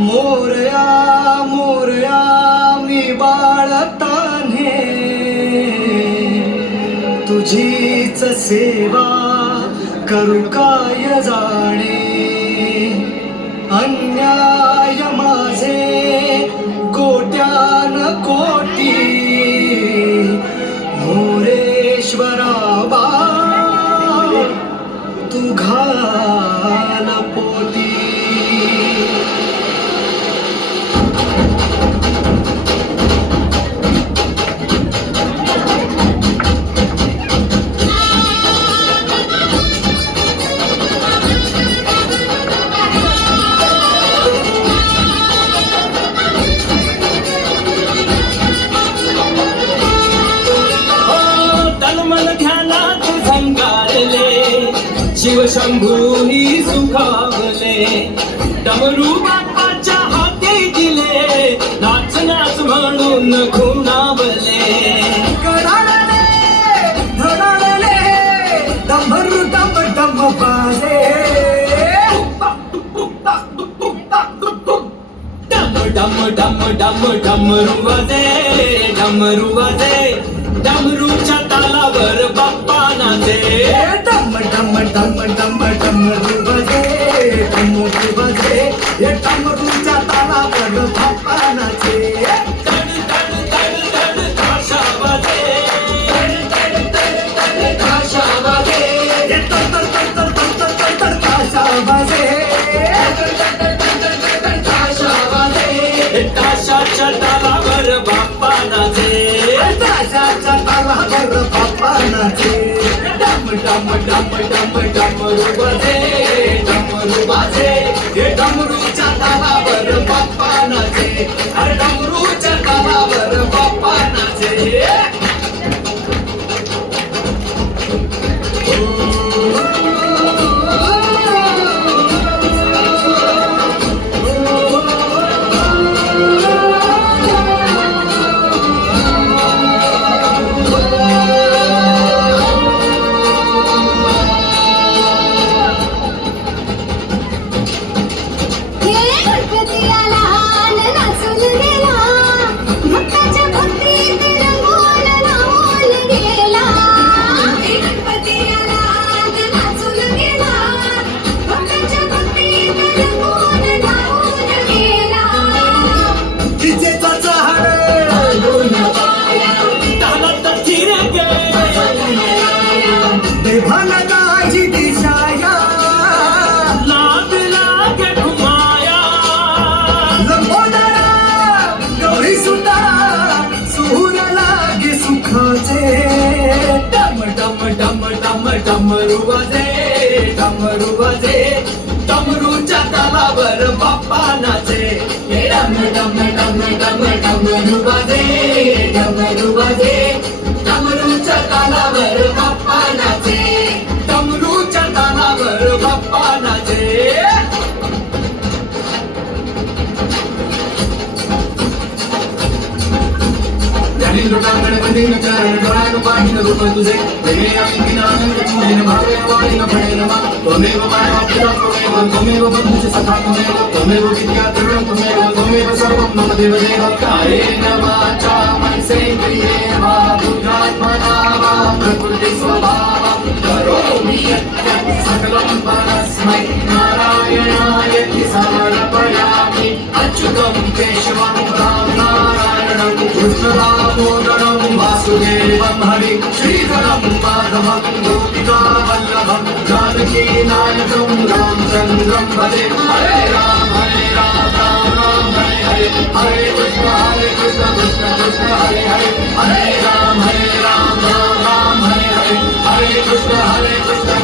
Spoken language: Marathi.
मोरया मोरया मी बाळताने तुझीच सेवा करू काय जाणे अन्याय माझे कोट्यान कोटी मोरेश्वरा बा तू घाल पोटी शिवशंभू ही सुखावले डमरू बाप्पाच्या हाती दिले नाच नाच म्हणून खुणावले कडाळले धडाळले डंभरू डम डम बाजे डम डम डम डम डमरू वाजे डमरूच्या तालावर बाप्पा नाचे डम डम डम डम डमरू वाजे हे डमरूच्या तालावर बाप्पा नाचे तड तड तड तड ताशा वाजे ताशा वाजे हे तर तर तर तर तर तर तर ताशा वाजे ताशा वाजे ताशाच्या तालावर बाप्पा नाचे ताशाच्या तालावर बाप्पा नाचे डम डम डम डम डमरू वाजे हे डमरूच्या तालावर बाप्पा नाचे अरे डमरूच्या तालावर बाप्पा नाचे भनगाजी दिशाया लाग लागे घुमाया लंबोदरा गौरी सुता सूर लागे सुखाचे डम डम डम डम डमरू वाजे डमरूच्या तालावर बाप्पा नाचे डम डम डम डम डमरू वाजे डमरूच्या तालावर बाप्पा नाचे डमरूच्या तालावर बाप्पा नाचे गणपतीन चरण डोळ्यान पाहिन रूप तुझे देवे अंकिन आनंद तुझिन भावे वाळीन फडेन मा त्वमेव मानव पिता त्वमेव बंधुष सखा त्वमेव विद्या तरुण त्वमेव सर्वं मम देव देव कायेन वाचा मनसेन्द्रिये वा बुद्ध्यात्मना वा प्रकृति स्वभावं करोमि यत् सकलं परस्मै नारायणायति समर्पयामि अच्युतं केशवं राम नारायणं कृष्णदामोदरं वासुदेवं हरि श्रीधरं माधवं गोपिका वल्लभं जानकीनायकं रामचन्द्रं भजे हरे राम राम राम हरे हरे हरे कृष्ण कृष्ण कृष्ण हरे हरे हरे राम राम राम हरे हरे हरे कृष्ण